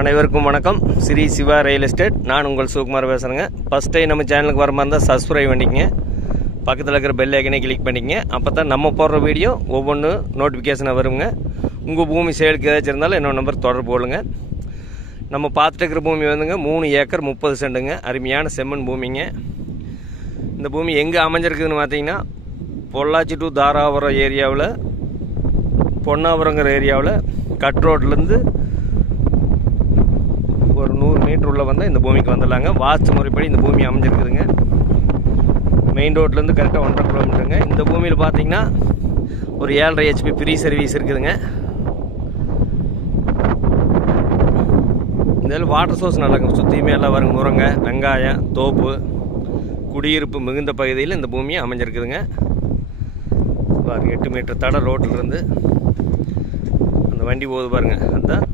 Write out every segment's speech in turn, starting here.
அனைவருக்கும் வணக்கம். Sri Siva real estate. நான் உங்கள் சுகுமார் பேசுகிறேங்க. ஃபஸ்ட் டைம் நம்ம சேனலுக்கு வர மாதிரி இருந்தால் சப்ஸ்கிரைப் பண்ணிக்கங்க, பக்கத்தில் இருக்கிற பெல் ஐக்கனை கிளிக் பண்ணிக்கங்க. அப்போ தான் நம்ம போடுற வீடியோ ஒவ்வொன்று நோட்டிஃபிகேஷனாக வருங்க. உங்கள் பூமி சேலுக்கு ஏதாச்சும் இருந்தாலும் என்னோட நம்பர் தொடர்பு போடுங்க. நம்ம பார்த்துட்டு இருக்கிற பூமி வந்துங்க 3 ஏக்கர் 30 சென்ட்டுங்க. அருமையான செம்மண் பூமிங்க. இந்த பூமி எங்கே அமைஞ்சிருக்குதுன்னு பார்த்தீங்கன்னா, பொள்ளாச்சி டு தாராபுரம் ஏரியாவில், பொன்னாபுரங்கிற ஏரியாவில் கட் ரோட்லேருந்து ஒரு 100 மீட்டர் உள்ள வந்தால் இந்த பூமிக்கு வந்துடலாங்க. வாஸ்து முறைப்படி இந்த பூமி அமைஞ்சிருக்குதுங்க. மெயின் ரோட்லேருந்து கரெக்டாக 1.5 கிலோமீட்டருங்க. இந்த பூமியில் பார்த்தீங்கன்னா ஒரு 7.5 HP ஃப்ரீ சர்வீஸ் இருக்குதுங்க. இதில் வாட்டர் சோர்ஸ் நல்லாங்க. சுற்றியுமே எல்லாம் வருங்க. முருங்கை, வெங்காயம், தோப்பு, குடியிருப்பு மிகுந்த பகுதியில் இந்த பூமியை அமைஞ்சிருக்குதுங்க. 8 மீட்டர் தடை ரோட்டிலிருந்து அந்த வண்டி போகுது பாருங்க, அதுதான்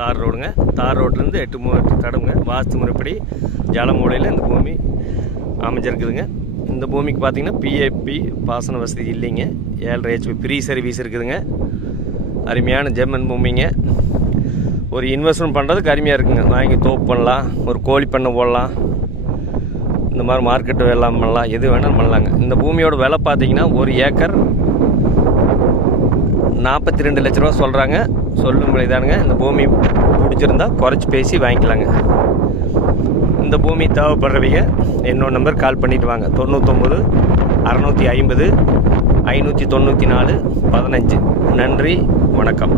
தார் ரோடுங்க. தார் ரோட்லேருந்து 8 மீட்டர் தடவுங்க. வாஸ்து முறைப்படி ஜலமூலையில் இந்த பூமி அமைஞ்சிருக்குதுங்க. இந்த பூமிக்கு பார்த்திங்கன்னா பிஏபி பாசன வசதி இல்லைங்க. 7.5 HP ஃப்ரீ சர்வீஸ் இருக்குதுங்க. அருமையான ஜெம்மன் பூமிங்க. ஒரு இன்வெஸ்ட்மெண்ட் பண்ணுறதுக்கு அருமையாக இருக்குங்க. வாங்கி தோப்பு பண்ணலாம், ஒரு கோழி பண்ணை போடலாம், இந்த மாதிரி மார்க்கெட்டு எல்லாம் பண்ணலாம், எது வேணாலும் பண்ணலாங்க. இந்த பூமியோட விலை பார்த்திங்கன்னா 1 ஏக்கர் 42 லட்ச ரூபா சொல்கிறாங்க. சொல்லும் விலைதானுங்க. இந்த பூமி பிடிச்சிருந்தா குறைச்சி பேசி வாங்கிக்கலாங்க. இந்த பூமி தேவைப்படுறவங்க என்னோட நம்பர் கால் பண்ணிவிட்டு வாங்க. 99 650 594 15. நன்றி, வணக்கம்.